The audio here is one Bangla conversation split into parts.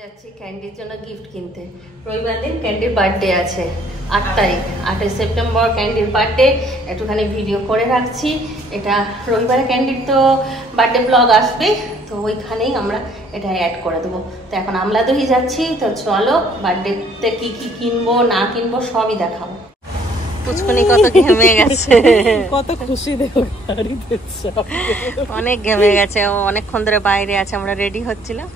যাচ্ছি ক্যান্ডির জন্য গিফট কিনতে। রবিবার দিন ক্যান্ডির বার্থডে আছে, 8 তারিখ, 8 সেপ্টেম্বর ক্যান্ডির বার্থডে। একটুখানি ভিডিও করে রাখছি। এটা রবিবারে ক্যান্ডির তো বার্থডে ব্লগ আসবে, তো ওইখানেই আমরা এটা অ্যাড করে দেবো। তো এখন আমলাদহি যাচ্ছি, তো চলো বার্থডেতে কি কি কিনবো না কিনবো সবই দেখাবো। পুচকুনি কত ঘেমে গেছে, কত খুশি দেখো, অনেক ঘেমে গেছে। ও অনেকক্ষণ ধরে বাইরে আছে, আমরা রেডি হচ্ছিলাম,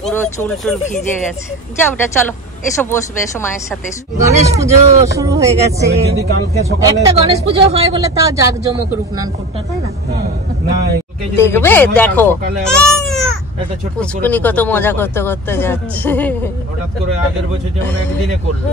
পুরো চুল চুল ভিজে গেছে। যাও ওটা চলো, এসো বসবে, এসো মায়ের সাথে। গণেশ পুজো শুরু হয়ে গেছে। একটা গণেশ পুজো হয় বলে তাও জাঁকজমক রূপনানপুরটা, তাই না? দেখবে দেখো পুচকুনি কত মজা করতে করতে যাচ্ছে। হঠাৎ করে আগের বছর যেমন একদিনে করলো।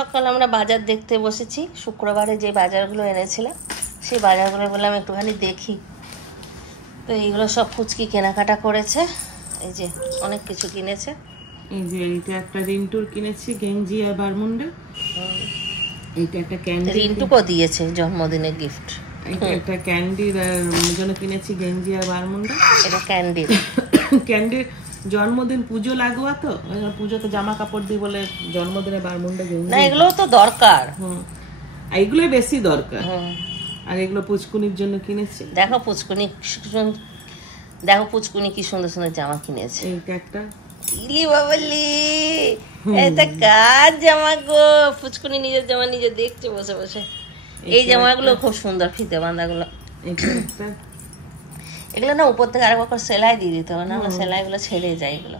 সকাল আমরা বাজার দেখতে বসেছি। শুক্রবারে যে বাজারগুলো এনেছিলাম সেই বাজারগুলো বললাম একটুখানি দেখি। তো এইগুলো সব ফুচকি কেনাকাটা করেছে, এই যে অনেক কিছু কিনেছে। এই যে এইটা একটা রিন্টুর কিনেছি, গেঞ্জি আর বারমুন্ডা। এইটা একটা ক্যান্ডি, রিন্টুকো দিয়েছে জন্মদিনের গিফট। এইটা একটা ক্যান্ডির জন্য কিনেছি, গেঞ্জি আর বারমুন্ডা। এটা ক্যান্ডির ক্যান্ডির জন্মদিন পুজো লাগোয়া, তো পুজোতে জামা কাপড় দিই বলে জন্মদিনে বারমুন্ডা গেঞ্জি। না এগুলো তো দরকার, এইগুলোই বেশি দরকার। আর এগুলো পুচকুনির জন্য কিনেছি। দেখো পুচকুনি, দেখো পুচকুনি কি সুন্দর সুন্দর জামা কিনেছে। এইটা একটা ইলি বাবলি, এটা কার জামা গো? পুচকুনি নিজের জামা নিজে দেখছে বসে বসে। এই জামাগুলো খুব সুন্দর, ফিতে বাঁধাগুলো। এগুলো না উপর থেকে আরেকবার করে সেলাই দিয়ে দিতে হবে, না সেলাই গুলো ছেড়ে যায় এগুলো।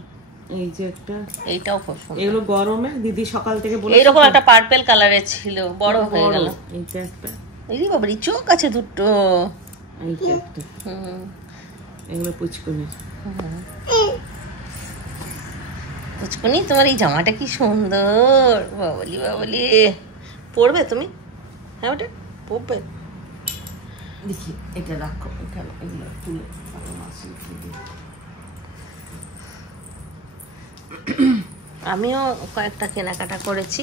এই যে একটা, এইটাও খুব সুন্দর। এগুলো গরমে দিদি সকাল থেকে বলে এইরকম একটা পার্পল কালারের ছিল, বড় হয়ে গেল। এইটা একটা, এই বাবারি চোখ আছে দুটো। এইটা একটা, এগুলো পুচকুনি। পুচকুনি তোমার এই জামাটা কি সুন্দর, বাবলি বাবলি। পরবে তুমি? হ্যাঁ ওটা পরবে। দেখি এটা রাখো, এখানে এগুলো তুলে আমিও কয়েকটা কেনাকাটা করেছি।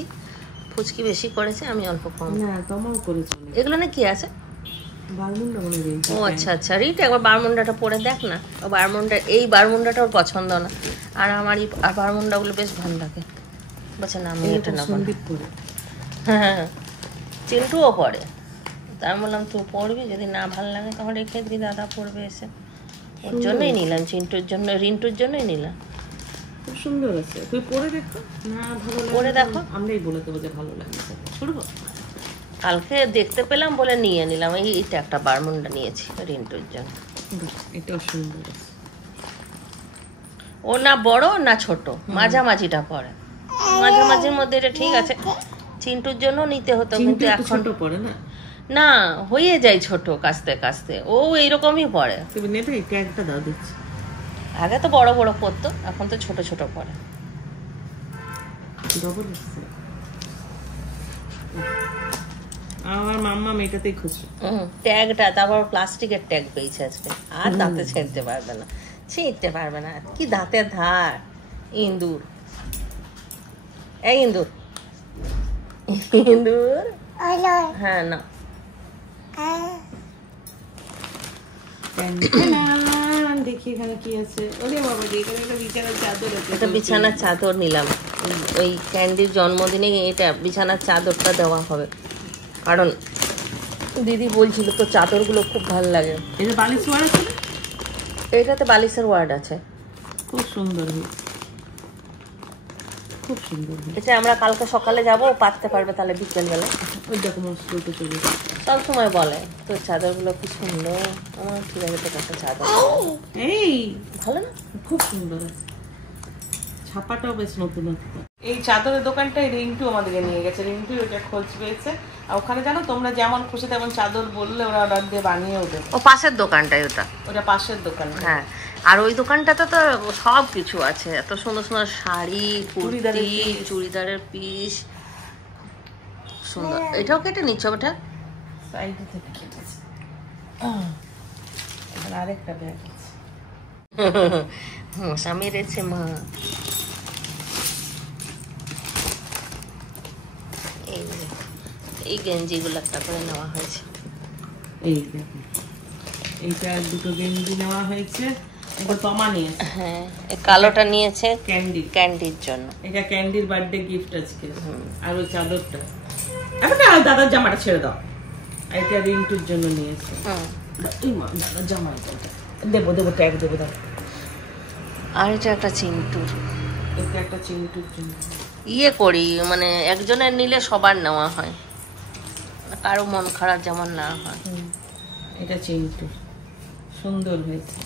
ফুচকি বেশি করেছে, আমি অল্প কম। না তোমাও করেছো। এগুলো না কি আছে? বারমুন্ডা মনে হয়। ও আচ্ছা আচ্ছা, রিট একবার বারমুন্ডাটা পরে দেখ না। ও বারমুন্ডা, এই বারমুন্ডাটা ওর পছন্দ না, আর আমার এই বারমুন্ডাগুলো বেশ ভালো লাগে। বলছে না আমি এটা না, হ্যাঁ চিন্টুও পরে। তার বললাম তুই পড়বি, যদি না ভালো লাগে তখন রেখে দিই, দাদা পড়বে এসে। ওর জন্যই নিলাম, চিন্টুর জন্য, রিন্টুর জন্যই নিলাম। খুব সুন্দর আছে, তুই পরে দেখো না, ভালো লাগে পরে দেখো, আমরাই বলে দেবো যে ভালো লাগে। শুনবো কালকে দেখতে পেলাম বলে নিয়ে নিলাম। এইটা একটা বারমুন্ডা নিয়েছি রিন্টুর জন্য। এটাও সুন্দর আছে। ও না বড় না ছোট, মাঝামাঝিটা পরে। মাঝামাঝির মধ্যে এটা ঠিক আছে। চিন্টুর জন্য নিতে হতো, কিন্তু এখন পরে না, না হয়ে যায় ছোট কাস্তে কাস্তে। ও এইরকমই পরে। তুমি নেবে একটা দাও দিচ্ছি। আগে তো বড় বড় পরতো, এখন তো ছোট ছোট পরে। আমার মাম্মা মেয়েটাতেই খুশি। ট্যাগটা তারপর প্লাস্টিকের ট্যাগ পেয়েছে আজকে, আর দাঁতে ছিঁড়তে পারবে না, ছিঁড়তে পারবে না। কি দাঁতের ধার। ইন্দুর, এই ইন্দুর, ইন্দুর, হ্যাঁ না। দেখি এখানে কি আছে। ওরে বাবা, এখানে একটা বিছানার চাদর আছে। এটা বিছানার চাদর নিলাম। ওই ক্যান্ডির জন্মদিনে এটা বিছানার চাদরটা দেওয়া হবে, কারণ দিদি বলছিল তো চাদরগুলো খুব ভালো লাগে। এটা বালিশ ওয়ার্ড আছে, এটাতে বালিশের ওয়ার্ড আছে। খুব সুন্দর, খুব সুন্দর। এটা আমরা কালকে সকালে যাবো, পাততে পারবে তাহলে বিকেল বেলা। ওই দেখো মস্ত চলে সব সময় বলে তোর চাদরগুলো কি সুন্দর। আমার ঠিক আছে, তোর একটা চাদর এই ভালো না, খুব সুন্দর, ছাপাটাও বেশ নতুন নতুন। এই চাদরের দোকানটাই রিন্টু আমাদেরকে নিয়ে গেছে, রিন্টু ওটা খোঁজ পেয়েছে। আর ওখানে জানো তোমরা যেমন খুশি তেমন চাদর বললে ওরা অর্ডার দিয়ে বানিয়েও দেবে। ও পাশের দোকানটাই ওটা পাশের দোকান। হ্যাঁ, আর ওই দোকানটাতে তো সব কিছু আছে, এত সুন্দর সুন্দর শাড়ি, কুর্তি, চুড়িদারের পিস সুন্দর। এটাও কেটে নিচ্ছ ওটা সাইড থেকে কেটেছে। এখানে আরেকটা ব্যাগ আছে। মশা মেরেছে মা। এই গেঞ্জিগুলো একটা করে নেওয়া হয়েছে। এই দেখুন, এইটা দুটো গেঞ্জি নেওয়া হয়েছে। এটা তমা নিয়েছে। হ্যাঁ, এই কালোটা নিয়েছে ক্যান্ডির জন্য। এটা ক্যান্ডির বার্থডে গিফট আজকে। আর ওই চাদরটা এখন দাদার জামাটা ছেড়ে দাও। এটা রিন্টুর জন্য নিয়েছে। দাদার জামা দেবো ট্যাগ দেবো দাও। আর এটা একটা চিন্টুর, এটা একটা চিন্টুর জন্য ইয়ে করি, মানে একজনের নিলে সবার নেওয়া হয়, কারো মন খারাপ যেমন না হয়। এটা চিন্টু সুন্দর হয়েছে।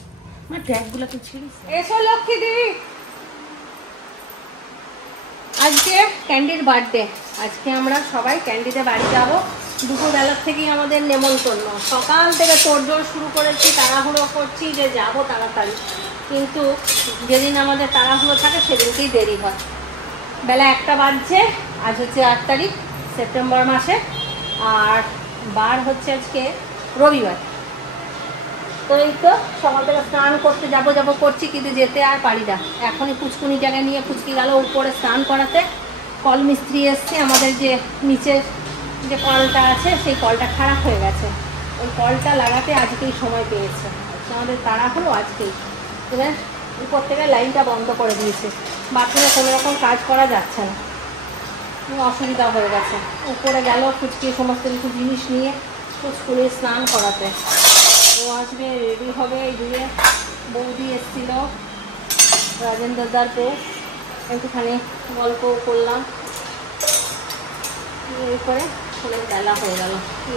মা ট্যাগগুলো তো ছিঁড়িস। এসো লক্ষ্মী দিদি, আজকে ক্যান্ডির বার্থডে। আজকে আমরা সবাই ক্যান্ডিতে বাড়ি যাব। দুপুরবেলার থেকেই আমাদের নেমন্তন্ন, সকাল থেকে তোড়জোড় শুরু করেছি, তাড়াহুড়ো করছি যে যাব তাড়াতাড়ি, কিন্তু যেদিন আমাদের তাড়াহুড়ো থাকে সেদিনকেই দেরি হয়। বেলা 1টা বাজছে। আজ হচ্ছে 8 তারিখ সেপ্টেম্বর মাসে, আর বার হচ্ছে আজকে রবিবার। তো এই তো সকাল থেকে স্নান করতে যাবো করছি, কিন্তু যেতে আর পারি না। এখনই পুচকুনিটাকে নিয়ে পুচকি গেল উপরে স্নান করাতে। কল মিস্ত্রি এসছে, আমাদের যে নিচের যে কলটা আছে সেই কলটা খারাপ হয়ে গেছে, ওই কলটা লাগাতে আজকেই সময় পেয়েছে। আমাদের তাড়া হলো আজকেই। এবার উপর থেকে লাইনটা বন্ধ করে দিয়েছে, বাথরুমে কোনো রকম কাজ করা যাচ্ছে না, অসুবিধা হয়ে গেছে। উপরে গেল ফুচকি সমস্ত কিছু জিনিস নিয়ে স্কুলে স্নান করাতে। ও আসবে, রেডি হবে। দিয়ে বৌদি এসেছিল, রাজেন্দ্রদার পেয়ে একটুখানি গল্প করলাম। এই করে ফোনের বেলা হয়ে গেল।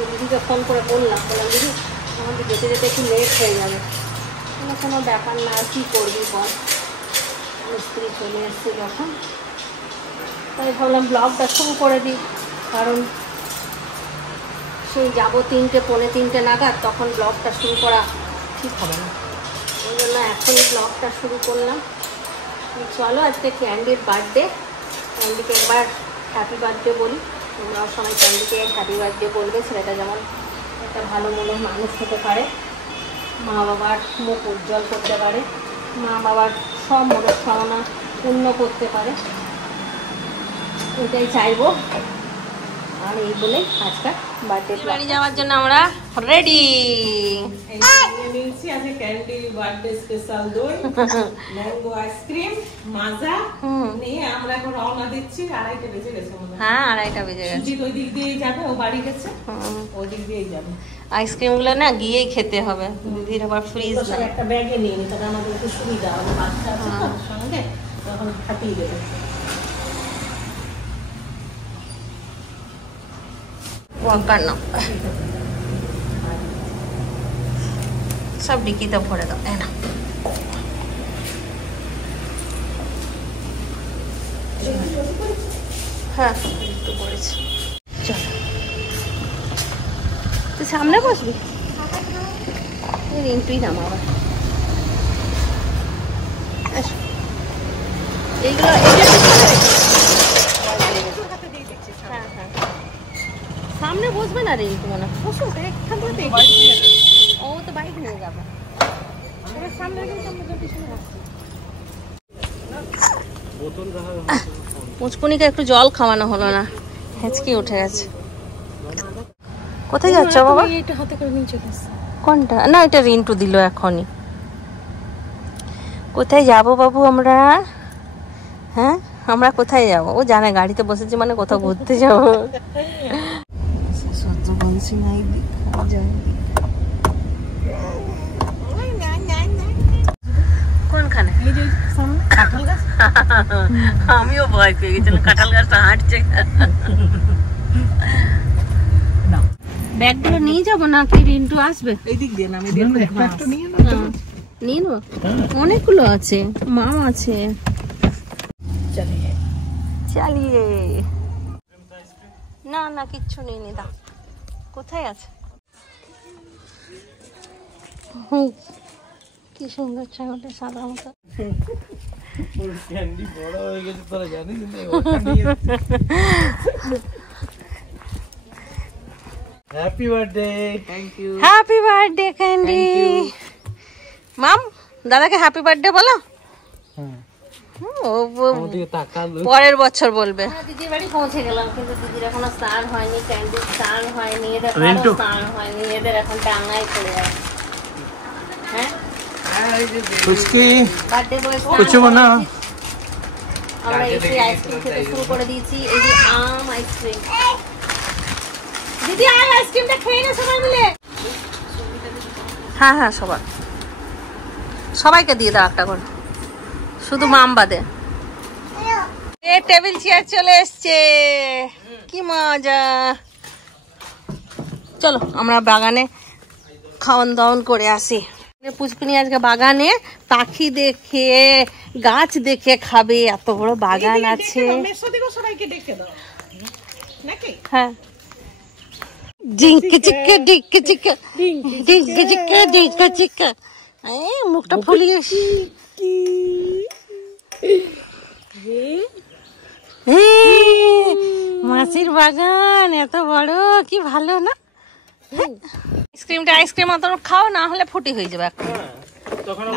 দিদিকে ফোন করে বললাম দিদি আমাদের যেতে যেতে একটু লেট হয়ে যাবে। কোনো ব্যাপার না, কী করবি বল, মিস্ত্রি চলে এসছে যখন, তাই ভাবলাম ব্লগটা শুরু করে দিই। কারণ সেই যাবো 3টে পৌনে 3টে নাগাদ, তখন ব্লগটা শুরু করা ঠিক হবে না, ওই জন্য এখনই ব্লগটা শুরু করলাম। চলো, আজকে ক্যান্ডির বার্থডে, ক্যান্ডিকে একবার হ্যাপি বার্থডে বলি। তোমরাও সবাই ক্যান্ডিকে হ্যাপি বার্থডে বলবে, ছেলেটা যেমন একটা ভালো মনের মানুষ হতে পারে, মা বাবার মুখ উজ্জ্বল করতে পারে, মা বাবার সব মনস্কামনা পূর্ণ করতে পারে, এটাই চাইবো। আর এই বলে আজকাল বার্থডে বাড়ি যাওয়ার জন্য আমরা রেডি। আছে ক্যান্ডি বার্থডে স্পেশাল দই, ম্যাঙ্গো আইসক্রিম, মাজা নিয়ে আমরা এখন রওনা দিচ্ছি। 2:30 বেজে গেছে মনে হয়। হ্যাঁ, 2:30 বেজে গেছে। সুজিত ওই দিক দিয়েই যাবে, ও বাড়ি গেছে, ওই দিক দিয়েই যাবে। আইসক্রিমগুলো না গিয়েই খেতে হবে, দিদির আবার ফ্রিজ না। একটা ব্যাগে নিয়ে নি, তবে আমাদের একটু সুবিধা হবে, বাচ্চা আছে তার সঙ্গে তখন হাঁটিয়ে দেবে। ওয়াকার না সব ডিকিতে ভরে দাও, তাই না? হ্যাঁ, একটু করেছি। চল, তুই সামনে বসবি, রিন্টুই নাম আবার। এইগুলো হ্যাঁ হ্যাঁ, সামনে বসবে না রিন্টু মনে হয়। বসো, ও তো বাইক নিয়ে যাবে। পুচকুনিকে একটু জল খাওয়ানো হলো না, হেঁচকি উঠে গেছে। কোথায় যাচ্ছ বাবা? কোনটা? না, এটা রিন্টু দিল এখনই। কোথায় যাব বাবু আমরা? হ্যাঁ, আমরা কোথায় যাব? ও জানে গাড়িতে বসেছি মানে কোথাও ঘুরতে যাব। কোনখানে? আমিও ভয় পেয়ে গেছিলাম, কাঁঠাল গাছটা হাঁটছে। ব্যাগগুলো নিয়ে যাবো নাকি রিন্টু আসবে? এই দিক দিয়ে না, আমি নিয়ে নিয়ে নেবো, অনেকগুলো আছে, মাম আছে। চালিয়ে না না কিচ্ছু নেই নি, দা কোথায় আছে? কি সুন্দর ছাগলটা সাদা মতো। ক্যান্ডি বড় হয়ে গেছে তোরা জানিস না? Happy birthday. Thank you. Happy birthday Candy. মাম দাদাকে হ্যাপি বার্থডে বলো। পরের বছর বলবে। দিদির বাড়ি পৌঁছে গেলাম, কিন্তু দিদির এখনো স্নান হয়নি, ক্যান্ডির স্নান হয়নি, এদের স্নান হয়নি, এদের এখন ডাঙায় পড়ে আছে। হ্যাঁ বার্থডে বয় আমরা এসে আইসক্রিম খেতে শুরু করে দিয়েছি। এই যে আম আইসক্রিম, দিদি আয় আইসক্রিমটা খেয়ে নে সবাই মিলে। হ্যাঁ হ্যাঁ সবাইকে দিয়ে দাও একটা করে, শুধু মাম বাদে। টেবিল চেয়ার চলে এসছে, কি মজা। চলো আমরা বাগানে খাওয়ান দাওয়ান করে আসি। পুচকুনি আজকে বাগানে পাখি দেখে গাছ দেখে খাবে, এত বড় বাগান আছে। হ্যাঁ ডিঙ্কি চিক্কা ডিঙ্কি চিক্কা ডিঙ্কি চিক্কা ডিঙ্কি চিক্কা, মুখটা ফুলিয়ে মাসির বাগান এত বড়, কি ভালো না? আইসক্রিম অত খাও, না হলে ফুটি হয়ে যাবে এখন।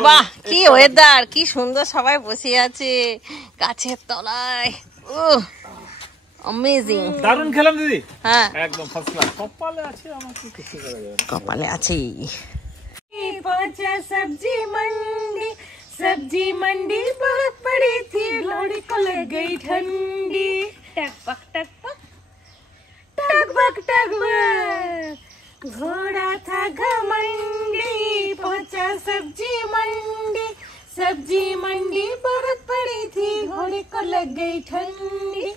বাহ কি ওয়েদার, কি সুন্দর, সবাই বসে আছে গাছের তলায়। অ্যামেজিং, দারুণ খেলাম দিদি। হ্যাঁ একদম ফার্স্ট ক্লাস। কপালে আছে আমার, কি কিছু করা যাবে না। কপালে আছে। सब्जी मंडी बहुत बड़ी थी, लोड़ी को लग गई ठंडी। टकबक टकबक टकबक टकबक, घोड़ा था घमंडी, पहुंचा सब्जी मंडी बहुत बड़ी थी, घोड़े को लग गई ठंडी।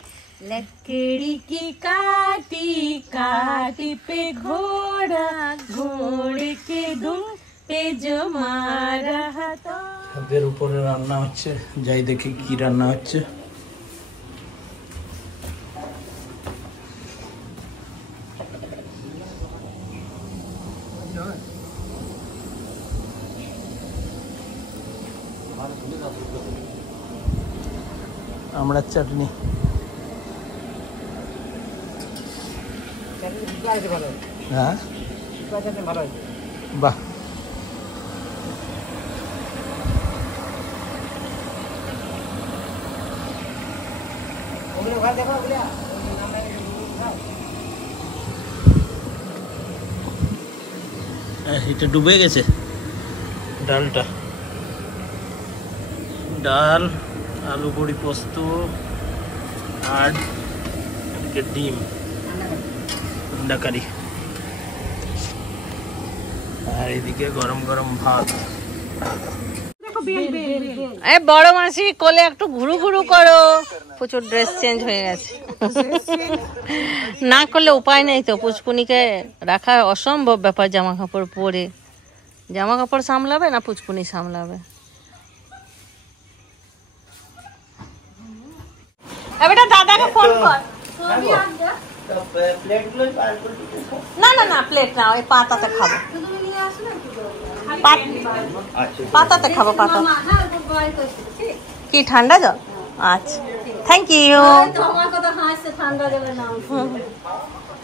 लकड़ी की काटी काटी पे घोड़ा, घोड़े के दुम पे जो मारा था। হাতের উপরে রান্না হচ্ছে, যাই দেখি কি রান্না হচ্ছে। আমরা চাটনি। হ্যাঁ বাহ, এটা ডুবে গেছে ডালটা। ডাল, আলু বড়ি পোস্ত, আর ডিম, अंडा কারি, আর এদিকে গরম গরম ভাত। বড় মাসি কোলে একটু ঘুরু ঘুরু করো, প্রচুর ড্রেস চেঞ্জ হয়ে গেছে। না করলে উপায় নেই তো, পুচকুনিকে রাখা অসম্ভব ব্যাপার। জামা কাপড় পরে জামা কাপড় সামলাবে না পুচকুনি সামলাবে। এবারে দাদাকে ফোন কর। না না না প্লেট না, ওই পাতাতে খাবো, পাতাতে খাবো। পাতা কি ঠান্ডা জল? আচ্ছা থ্যাংক ইউ।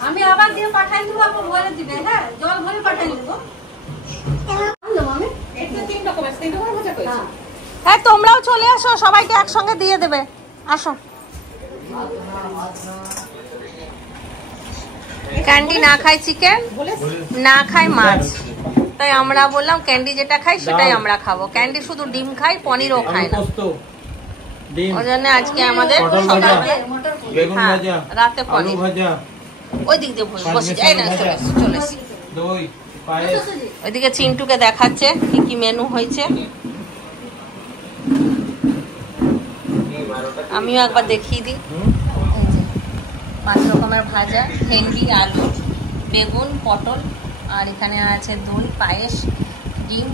আমি আবার দিয়ে পাঠাই দেবো, আপনি ভরে দিবে। হ্যাঁ জল ভরে পাঠাই দেবো। হ্যাঁ তোমরাও চলে আসো, সবাইকে একসঙ্গে দিয়ে দেবে, আসো। ক্যান্ডি না খায় চিকেন, না খায় মাছ, তাই আমরা বললাম ক্যান্ডি যেটা খাই সেটাই আমরা খাবো। ক্যান্ডি শুধু ডিম খাই, পনিরও খায় না, ওই জন্য আজকে আমাদের রাতে পনির। ওই দিক দিয়ে বসে যাই না, চলে ওইদিকে চিন্টুকে দেখাচ্ছে কি কি মেনু হয়েছে। আমিও একবার দেখিয়ে দিই। 5 রকমের ভাজা, ভেন্ডি, আলু, বেগুন, পটল, আর এখানে আছে দই, পায়েস, ডিম,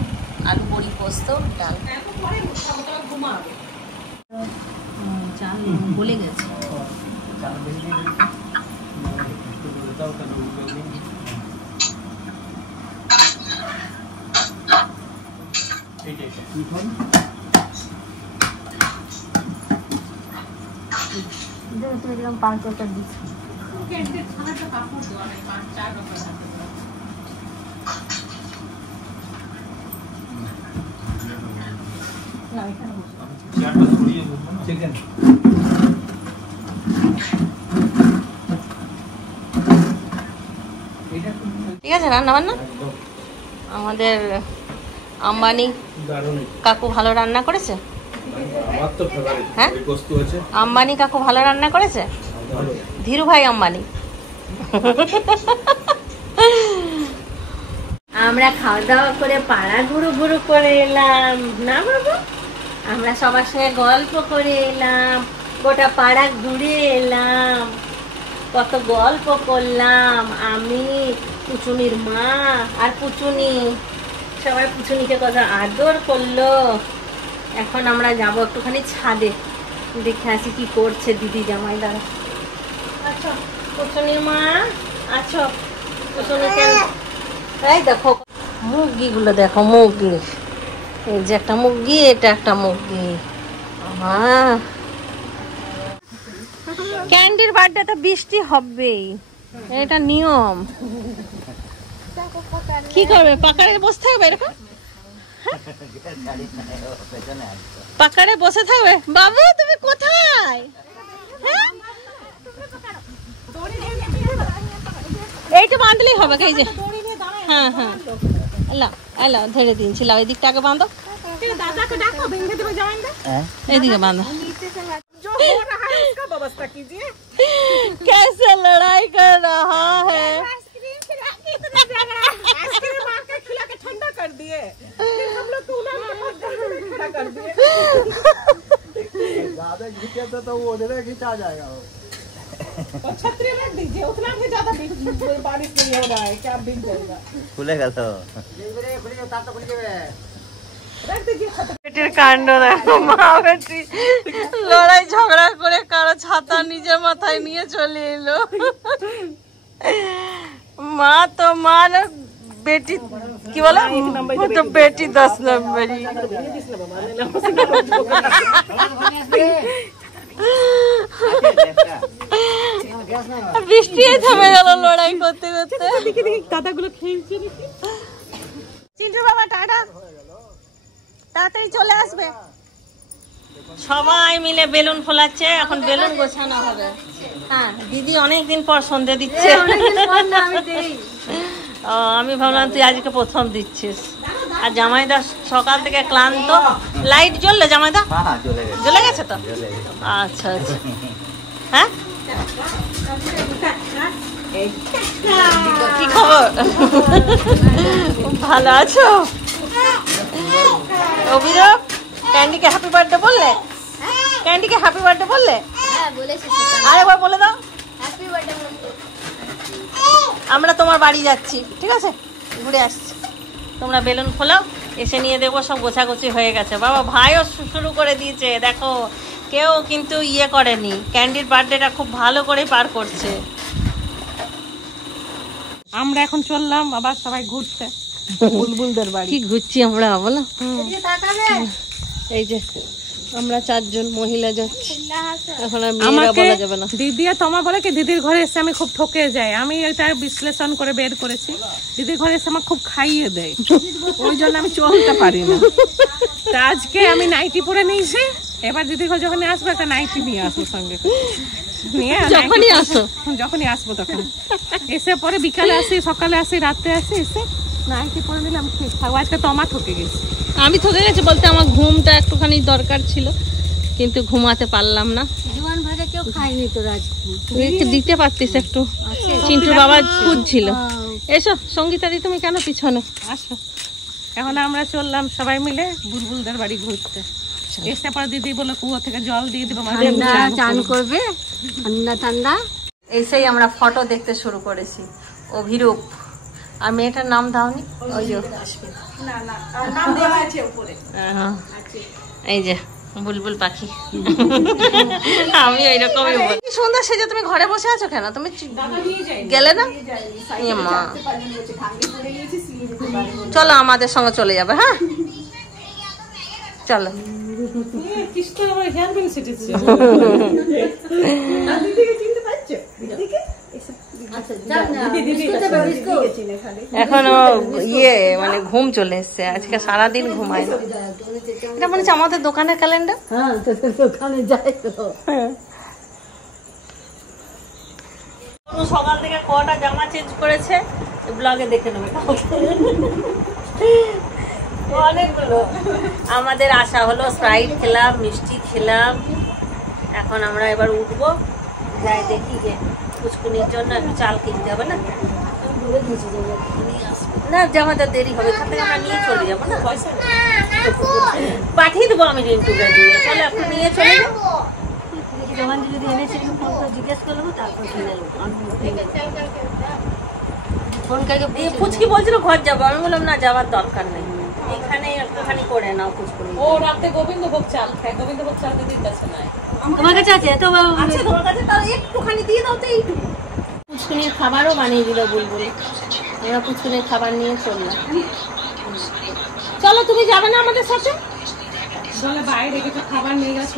আলু বড়ি, পোস্ত, ডাল। চাল গলে গেছে। এরকম 5-6টা দিচ্ছি। ঠিক আছে রান্না বান্না। আমাদের আম্বানি কাকু ভালো রান্না করেছে। হ্যাঁ, আম্বানি কাকু ভালো রান্না করেছে। ধীরু ভাই আম্বানি। আমরা খাওয়া দাওয়া করে পাড়া ঘুরু ঘুরু করে এলাম না বাবু? আমরা সবার সঙ্গে গল্প করে এলাম, গোটা পাড়া ঘুরে এলাম, কত গল্প করলাম। আমি, পুচুনির মা আর পুচুনি, সবাই পুচুনিকে কত আদর করলো। এখন আমরা যাবো একটুখানি ছাদে, দেখে আসি কি করছে দিদি জামাই দাঁড়া। আচ্ছা পুচুনির মা, আছো? পুচুনিকে এই দেখো মুরগিগুলো, দেখো মুরগি। এই যে একটা মুরগি, এটা একটা মুরগি। ক্যান্ডির বার্থডেতে বৃষ্টি হবেই, এটা নিয়ম। কি করবে, পাকারে বসে থাকবে এরকম? পাকারে বসে থাকবে? বাবু তুমি কোথায়? এইটা বাঁধলেই হবে। এই যে হ্যাঁ হ্যাঁ, এলা এলা ধরে দিয়েছিলাম। এই দিকটা আগে বাঁধো, এইদিকে বাঁধো। कैसे लड़ाई कर रहा है? ठंडा कर दिए, हम लोग कर दिए। ज्यादा खींचे तो वो उधर खींचा जाएगा। और छतरी रख दीजिए, उतना भी ज्यादा बारिश नहीं हो रहा है, क्या भीग जाएगा। खुलेगा तो বেটির কাণ্ড দেখো, মা বেটি লড়াই ঝগড়া করে কারো ছাতা নিজের মাথায় নিয়ে চলে এলো। মা তো মা না, বেটি কি বলে তো বেটি 10 নম্বরই। বৃষ্টি থেমে গেল লড়াই করতে করতে। দাদাগুলো খেয়েছে। চিন্টু বাবা টাটা, তাড়াতাড়ি চলে আসবে। সবাই মিলে বেলুন ফোলাচ্ছে, এখন বেলুন গোছানো হবে। হ্যাঁ দিদি অনেকদিন পর সন্ধে দিচ্ছে। আমি ভাবলাম তুই আজকে প্রথম দিচ্ছিস। আর জামাইদা সকাল থেকে ক্লান্ত। লাইট জ্বললে জামাইদা? জ্বলে গেছে তো? আচ্ছা আচ্ছা। হ্যাঁ কি খবর? ভালো আছো? অভিরূপ ক্যান্ডিকে হ্যাপি বার্থডে বললে? ক্যান্ডিকে হ্যাপি বার্থডে বললে? আরেকবার বলে দাও। আমরা তোমার বাড়ি যাচ্ছি, ঠিক আছে? ঘুরে আসছি। তোমরা বেলুন খোলাও, এসে নিয়ে দেখবো সব গোছাগুছি হয়ে গেছে। বাবা ভাইও শুরু করে দিয়েছে, দেখো কেউ কিন্তু ইয়ে করেনি। ক্যান্ডির বার্থডেটা খুব ভালো করে পার করছে। আমরা এখন চললাম আবার সবাই ঘুরতে বুলবুলদের বাড়ি। কি ঘুরছি আমরা বলো? এই যে আমরা 4 জন মহিলা যাচ্ছি। এখন আর মেয়েরা বলা যাবে না। দিদি আর তোমা বলে কি দিদির ঘরে এসে আমি খুব ঠকে যাই। আমি এটা বিশ্লেষণ করে বের করেছি, দিদির ঘরে এসে আমার খুব খাইয়ে দেয়, ওই জন্য আমি চলতে পারি না। তা আজকে আমি নাইটি পরে নিয়েছি, এবার দিদির ঘর যখন আসবো একটা নাইটি নিয়ে আসবো সঙ্গে নিয়ে। যখনই আসবো তখন এসে পরে বিকালে আসি, সকালে আসি, রাতে আসি, এসে নাইটি পরে নিলাম ঠিক থাকবো। আজকে তোমা ঠকে গেছি। আমি ঠকে গেছি বলতে আমার ঘুমটা একটুখানি দরকার ছিল, কিন্তু ঘুমাতে পারলাম না। জোয়ান ভাজা কেউ খায়নি তো একটু দিতে পারতিস একটু। চিন্টু বাবা খুঁজছিল। এসো সঙ্গীতা দি, তুমি কেন পিছনে আসো। এখন আমরা চললাম সবাই মিলে বুলবুলদের বাড়ি ঘুরতে। এসে পরে দিদি বলে কুয়ো থেকে জল দিয়ে দেবো, চান করবে ঠান্ডা ঠান্ডা। এসেই আমরা ফটো দেখতে শুরু করেছি। অভিরূপ। আর মেয়েটার নাম দাওনি? ওই যে এই যে বুলবুল পাখি। আমি ওইরকমই বলি। সুন্দর সেজে তুমি ঘরে বসে আছো কেন? তুমি গেলে না? মা চলো আমাদের সঙ্গে চলে যাবে। হ্যাঁ চলো। এখনো ইয়ে মানে ঘুম চলে এসছে, আজকে সারাদিন ঘুমায় না। এটা মনে হচ্ছে আমাদের দোকানের ক্যালেন্ডার। সকাল থেকে কটা জামা চেঞ্জ করেছে ব্লগে দেখে নেবে অনেকগুলো। আমাদের আশা হলো স্প্রাইট খেলাম, মিষ্টি খেলাম, এখন আমরা এবার উঠবো, যাই দেখি যে পুচকুনির জন্য একটু চাল কিনতে হবে না? না জামাটা দেরি হবে, এখান থেকে আমরা নিয়ে চলে যাবো না, পাঠিয়ে দেবো আমি রিন্টুকে দিয়ে। চলো একটু নিয়ে চলে যাবো। যদি এনেছে জিজ্ঞেস করবো তারপর ফুচকি বলছিল ঘর যাবো, আমি বললাম না যাওয়ার দরকার নেই, এখানে একটুখানি করে নাও পুচকুনি। ও রাতে গোবিন্দভোগ চাল খায়, গোবিন্দভোগ চাল দিতেছে না। তোমার কাছে আছে তো? আছে তোমার কাছে, তাহলে একটুখানি দিয়ে দাও তো। এইটুকু পুচকুনির খাবারও বানিয়ে দিল বুলবুল। আমরা পুচকুনির খাবার নিয়ে চললাম। চলো তুমি যাবে না আমাদের সাথে? বাইরে কিছু খাবার নিয়ে গেছে,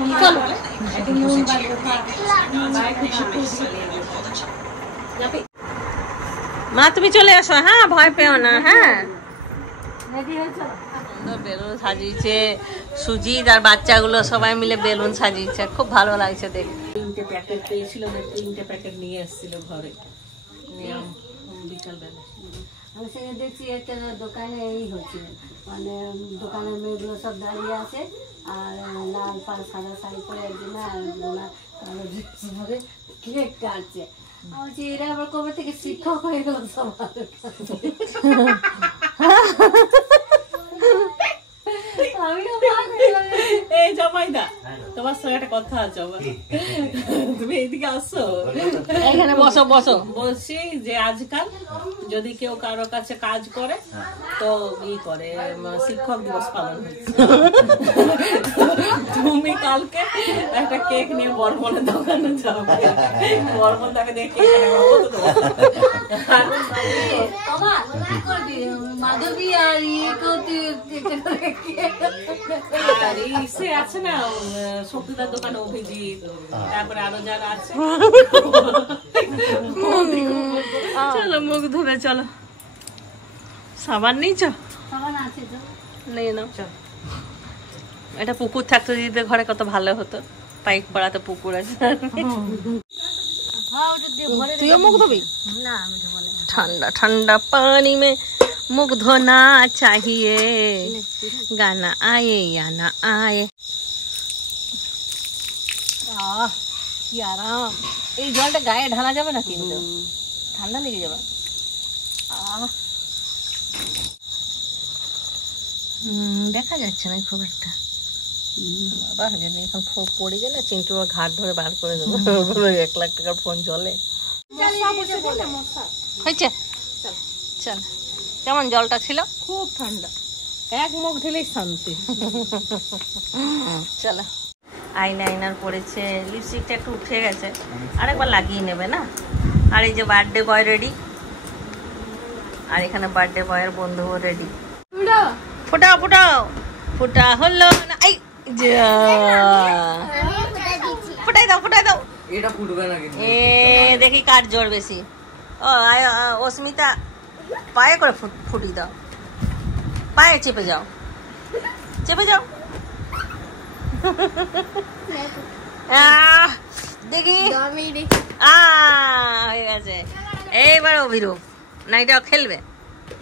মা তুমি চলে আসো। হ্যাঁ ভয় পেও না। হ্যাঁ বেলুন সাজিয়েছে সুজিত আর বাচ্চাগুলো সবাই মিলে বেলুন সাজিয়েছে, খুব ভালো লাগছে দেখতে। 3টে প্যাকেট পেয়েছিল, 3টে প্যাকেট নিয়ে এসেছিল ঘরে বিকালবেলা। আমি সেখানে দেখছি একটা দোকানে এই হচ্ছে, মানে দোকানের মেয়েগুলো সব দাঁড়িয়ে আছে আর লাল পাল সাদা শাড়ি পরে একজনে আর একজনে কেক কাটছে। আমি বলছি এরা আবার কবে থেকে শিক্ষক হয়ে গেল সব। এই জমাইদা তোমার সঙ্গে একটা কথা আছে, তুমি এইদিকে আসো, এখানে বসো বসো। বলছি যে আজকাল যদি কেউ কারো কাছে কাজ করে তো ই করে, শিক্ষক দিবস পালন হচ্ছে। তুমি কালকে একটা কেক নিয়ে বর্মনের দোকানে যাবে, বর্মন তাকে দেখে মাধবী আর ইয়ে আর ইসে আছে না শক্তিদার দোকানে অভিজিৎ, তারপরে আরো যারা আছে। চলো মুখ ধুবে, চলো। সাবান নেই? চো নেই না। এটা পুকুর থাকতো দিদিদের ঘরে কত ভালো হতো, পাইক পড়াতে পুকুর আছে। তুইও মুখ ধুবি? না আমি ধোবো না। ठंडा ठंडा पानी में मुख धोना चाहिए, गाना आए या ना आए। কি আরাম। এই জলটা গায়ে ঢালা যাবে না কিন্তু ঠান্ডা লেগে যাবে। দেখা যাচ্ছে না খুব একটা। বাবা যদি এখন পড়ে গেলে চিন্টু ঘাট ধরে বার করে দেবো। 1 লাখ টাকার ফোন জলে হয়েছে। চল কেমন জলটা ছিল? খুব ঠান্ডা, এক মুখ ঢেলেই শান্তি। চলো আইলাইনার পরেছে, লিপস্টিকটা একটু উঠে গেছে, আরেকবার লাগিয়ে নেবে না। আর এই যে বার্থডে বয় রেডি, আর এখানে বার্থডে বয়ের বন্ধুও রেডি। ফুটাও ফুটাও, ফুটা হলো না। এই ফুটাই দাও ফুটাই দাও। এটা ফুটবে না কিন্তু। এ দেখি কার জোর বেশি। ও অস্মিতা পায়ে করে ফুটি দাও, পায়ে চেপে যাও, চেপে যাও। দেখি হয়ে গেছে। এইবার অভিরূপ না, এটাও খেলবে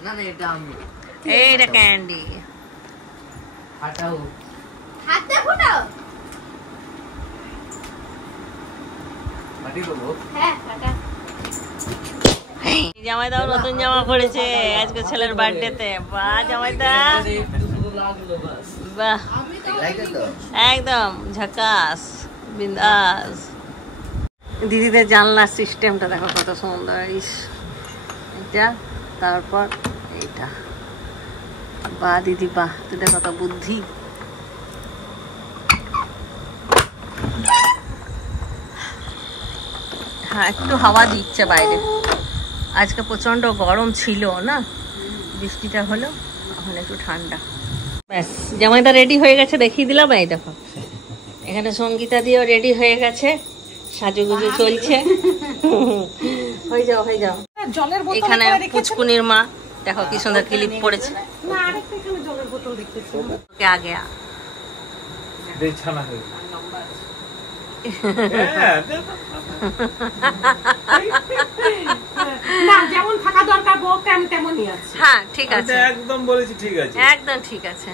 না না, এটা আমি। এইটা ক্যান্ডি। ফাটাও, হাতে ফুটাও। ফাটি বলো। হ্যাঁ ফাটা। জামাইদাও নতুন জামা পড়েছে আজকে ছেলের বার্থডেতে। বাহ জামাইদা, বাহ একদম ঝাকাস বিন্দাস। দিদিদের জানলার সিস্টেমটা দেখো কত সুন্দর। ইস এইটা, তারপর এইটা। বাহ দিদি বাহ, তোদের কত বুদ্ধি। হ্যাঁ, একটু হাওয়া দিচ্ছে বাইরে, আজকে প্রচন্ড গরম ছিল না, বৃষ্টিটা হলো, এখন একটু ঠান্ডা। ব্যাস, জামাইটা রেডি হয়ে গেছে, দেখিয়ে দিলাম। এই দেখো, এখানে সঙ্গীতা দিয়েও রেডি হয়ে গেছে, সাজুগুজু চলছে। হয়ে যাও হয়ে যাও। এখানে পুচকুনির মা দেখো কি সুন্দর ক্লিপ পড়েছে। আগে যেমন থাকা দরকার বউ তেমনই আছে। হ্যাঁ ঠিক আছে, একদম বলেছি, ঠিক আছে, একদম ঠিক আছে।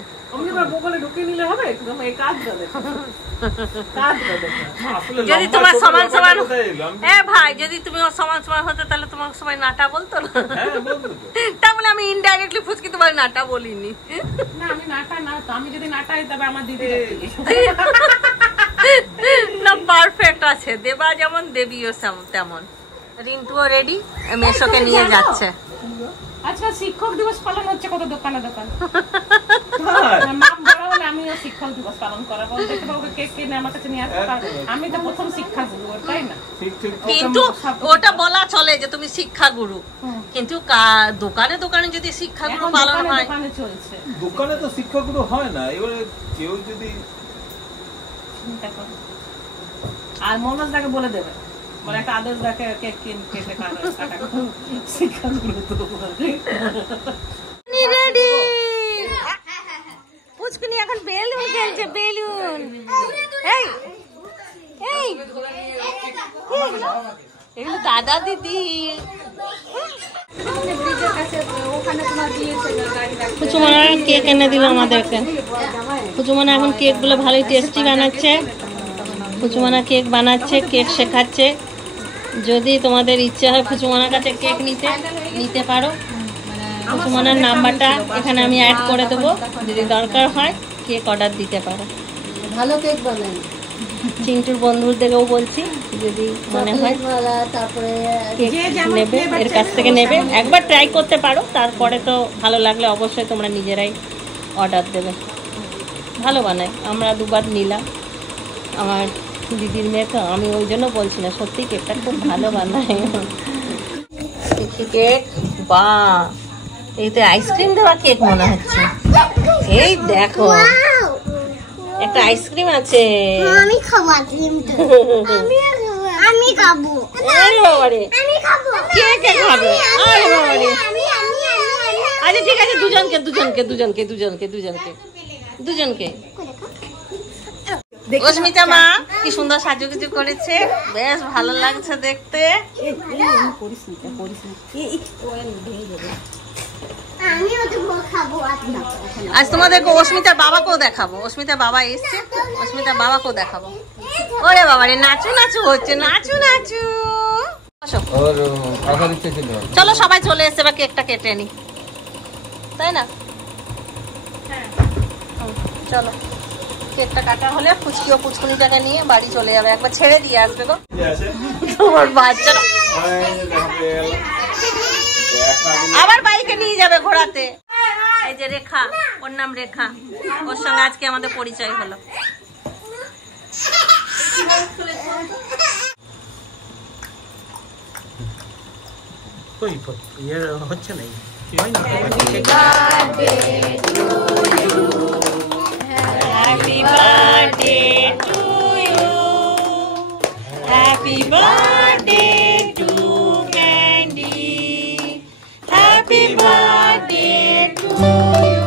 যদি তোমার সমান সমান ভাই, যদি তুমি সমান সমান হতো তাহলে তোমাকে সবাই নাটা বলতো না? তার মানে আমি ইনডাইরেক্টলি ফুচকি তোমার নাটা বলিনি। আমি নাটা না, আমি যদি নাটা হই তবে আমার দিদি না, পারফেক্ট আছে। দেবা যেমন, দেবীও তেমন। রিন্টুও রেডি, মেশোকে নিয়ে যাচ্ছে। আচ্ছা, শিক্ষক দিবস পালন হচ্ছে কত দোকানে দোকানে। আমিও শিক্ষক দিবস পালন করাবো, কেক কিনে আমার কাছে নিয়ে আসতে পারবো। আমি তো প্রথম শিক্ষা গুরু, তাই না? কিন্তু ওটা বলা চলে যে তুমি শিক্ষা গুরু, কিন্তু দোকানে দোকানে যদি শিক্ষা গুরু পালন হয়, চলছে দোকানে তো শিক্ষা গুরু হয় না। এবারে কেউ যদি, আর মনোজ দাকে বলে দেবে, বলে একটা আদেশ দাকে কেক কেটে কাটা শিক্ষা গুরু তো রেডি। পুচকুনি এখন বেলুন খেলছে, বেলুন। এই এই এগুলো দাদা দিদি। পুচুমনা কেক এনে দিল আমাদেরকে। পুচুমনা এখন কেক গুলো ভালোই টেস্টি বানাচ্ছে। পুচুমনা কেক বানাচ্ছে, কেক শেখাচ্ছে। যদি তোমাদের ইচ্ছে হয় পুচুমনার কাছে কেক নিতে পারো। পুচুমনার নাম্বারটা এখানে আমি অ্যাড করে দেবো, যদি দরকার হয় কেক অর্ডার দিতে পারো। ভালো কেক বানাই। চিন্টুর বন্ধুদেরকেও বলছি, যদি মনে হয় তারপরে কেক নেবে, এর কাছ থেকে নেবে, একবার ট্রাই করতে পারো। তারপরে তো ভালো লাগলে অবশ্যই তোমরা নিজেরাই অর্ডার দেবে। ভালো বানায়, আমরা দুবার নিলাম। আমার দিদির মেয়ে তো, আমি ওই জন্য বলছি না, সত্যি কেকটা খুব ভালো বানায়। কেক, বাহ, এই তো আইসক্রিম দেওয়া কেক মনে হচ্ছে। এই দেখো, একটা আইসক্রিম আছে। আমি খাবো আইসক্রিমটা। আমি খাবো। আরে বাবারে, কে কে খাবে? আরে বাবারে, আচ্ছা ঠিক আছে, দুজনকে। অস্মিতা মা কি সুন্দর সাজুগুজু করেছে, বেশ ভালো লাগছে দেখতে। আজ তোমাদেরকে অস্মিতার বাবাকেও দেখাবো। অস্মিতার বাবা এসছে, অস্মিতার বাবাকেও দেখাবো। ওরে বাবারে, নাচু হচ্ছে, নাচু। চলো সবাই চলে এসছে, এবার কেকটা কেটে নি, তাই না? চলো, কেকটা কাটা হলে ফুচকিও পুচকুনিটাকে নিয়ে বাড়ি চলে যাবে, একবার ছেড়ে দিয়ে আসবে গো তোমার বাচ্চারা। আবার বাইকে নিয়ে যাবে ঘোরাতে। এই যে রেখা, ওর নাম রেখা, ওর সঙ্গে আজকে আমাদের পরিচয় হলো। হচ্ছে না, Happy birthday to you. Happy birthday to Candy. Happy birthday to you.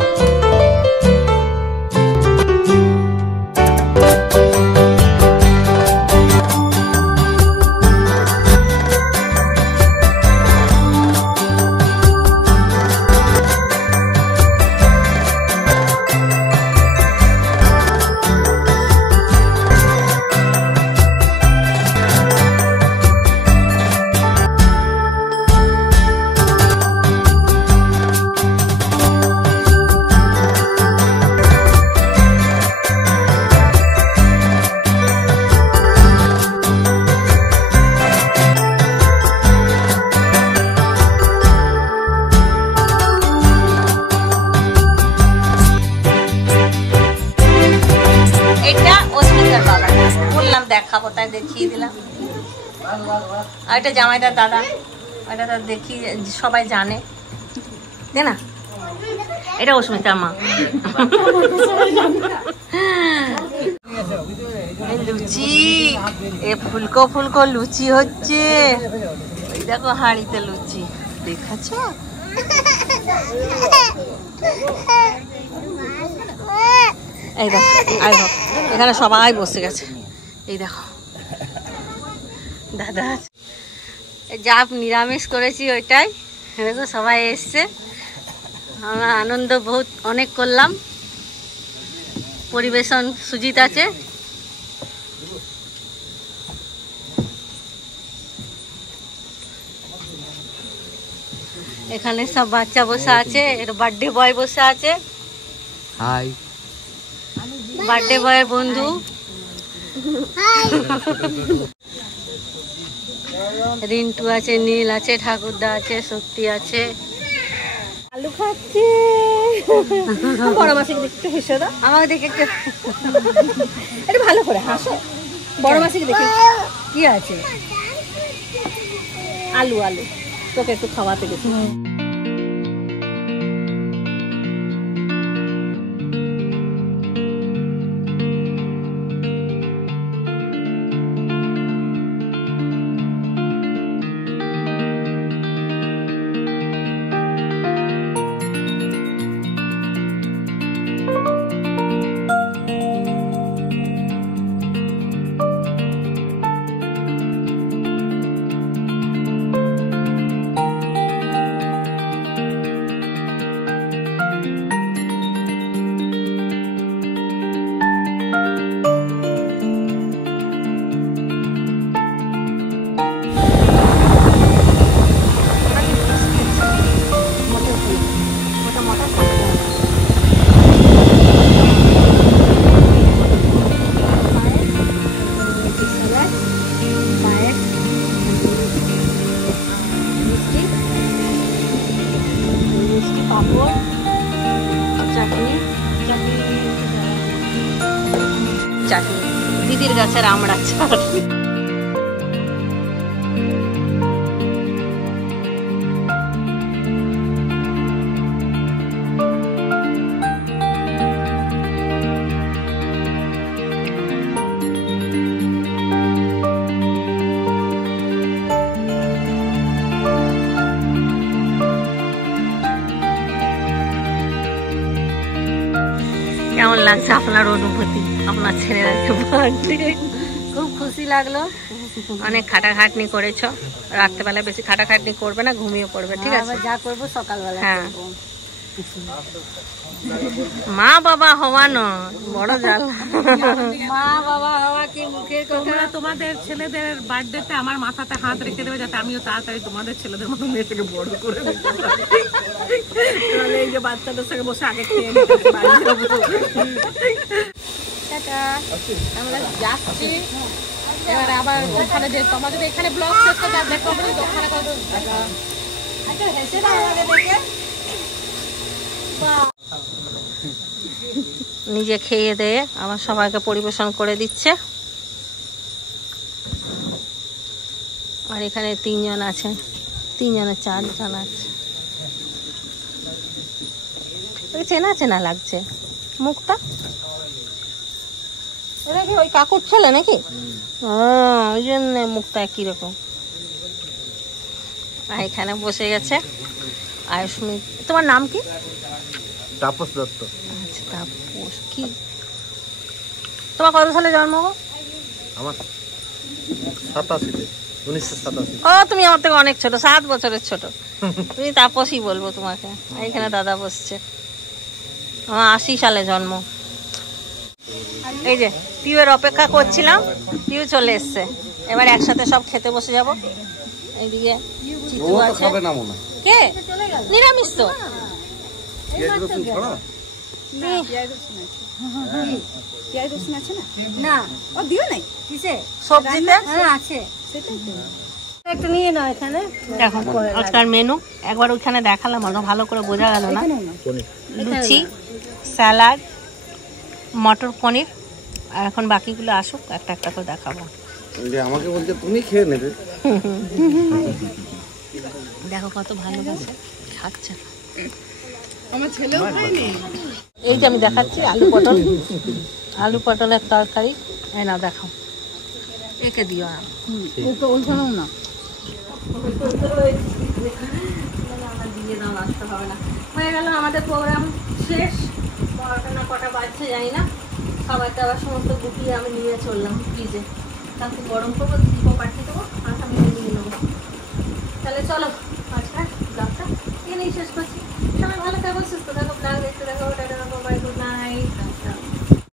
দেখাবো তাই দেখিয়ে দিলাম। আর এটা জামাইদার দাদা, এটা তো দেখি সবাই জানে না, এটা অস্মিতার মা। লুচি, এ ফুলকো ফুলকো লুচি হচ্ছে, ওই দেখো হাঁড়িতে লুচি, দেখাচ্ছ? এই দেখো, এখানে সবাই বসে গেছে, এই দেখো দাদা যা নিরামিষ করেছি ওইটাই, দেখো সবাই এসছে, আমরা আনন্দ বহুত অনেক করলাম। পরিবেশন সুজিত আছে, এখানে সব বাচ্চা বসে আছে, এর বার্থডে বয় বসে আছে, হাই বার্থডে বয়ের বন্ধু, রিন্টু আছে, নীল আছে, ঠাকুরদা আছে, শক্তি আছে। আলু খাচ্ছে, বড় মাসিকে দেখতে হেসে দাও, আমাকে দেখে একটু ভালো করে হাসো, বড় মাসিকে দেখে কি আছে, আলু আলু তোকে একটু খাওয়াতে গেছি। চাটনি, দিদির গাছের আমড়া চাটনি। কেমন লাগছে আপনার অনুভূতি, আপনার ছেলের বার্থডে? খুব খুশি লাগলো, অনেক খাটাখাটনি করেছো, রাত্রেবেলা বেশি খাটাখাটনি করবে না, ঘুমিয়ে পড়বে, ঠিক আছে? যা করবো সকালবেলা। হ্যাঁ, মা বাবা হওয়া নয়, বড় জাল। মা বাবা হওয়া কি মুখের কথা। তোমরা তোমাদের ছেলেদের বার্থডেতে আমার মাথাতে হাত রেখে দেবে, যাতে আমিও তাড়াতাড়ি তোমাদের ছেলেদের মতো মেয়েটাকে বড় করে নিতে পারি। তাহলে এই যে বাচ্চাদের সঙ্গে বসে আগে খেয়ে নিতে পারি। টাটা, আমরা যাচ্ছি এবার আবার ওখানে যে তোমাদের এখানে ব্লগ শেষ করতে দেখো, ওখানে কত আচ্ছা হেসে দাও আমাকে দেখে। নিজে খেয়ে দিয়ে আবার সবাইকে পরিবেশন করে দিচ্ছে। আর এখানে 3 জন আছে, 3 জনের 4 জন আছে। চেনা চেনা লাগছে মুখটা, ওরা কি ওই কাকুর ছেলে নাকি? ওই জন্য মুখটা একই রকম। আর এখানে বসে গেছে আয়ুষ্মিত। তোমার নাম কি? তাপস দত্ত। আচ্ছা তাপস, কি তোমার কত সালে জন্ম? আমার 87-তে, 1987। ও তুমি আমার থেকে অনেক ছোট, 7 বছরের ছোট। তুমি তাপসই বলবো তোমাকে। এখানে দাদা বসছে, আমার 80 সালে জন্ম। এই যে পিউয়ের অপেক্ষা করছিলাম, পিউ চলে এসছে, এবার একসাথে সব খেতে বসে যাব। এইদিকে চিতু আছে। কে? নিরামিষ তো। না ও দিও নাই কিসে সবজিতে আছে, সেটাই তো একটু নিয়ে নাও। এখানে দেখো আজকাল মেনু একবার ওইখানে দেখালাম, অন্য ভালো করে বোঝা গেল না। লুচি, স্যালাড, মটর পনির, আর এখন বাকিগুলো আসুক, একটা একটা করে দেখাবো। যে আমাকে বলছে তুমি খেয়ে নেবে। দেখো কত ভালোবাসে, খাচ্ছে। আমার ছেলেও খায়নি। এই যে আমি দেখাচ্ছি আলু পটলের তরকারি। এই না দেখো, একে দিও না, ওইখানেও না। আমার দিয়ে দাও, আসতে হবে না। হয়ে গেল আমাদের প্রোগ্রাম শেষ। 12টা না কটা বাজছে জানি না। খাবার দাবার সমস্ত গুটিয়ে আমি নিয়ে চললাম ফ্রিজে। তারপর গরম করবো, দিব পাঠিয়ে দেবো, আর আমি নিয়ে নেবো। তাহলে চলো আজকাল ব্লগটা এখানেই শেষ করছি। সবাই ভালো থাকো, সুস্থ থাকো, ব্লগ দেখতে থাকো, টাটা, বাই।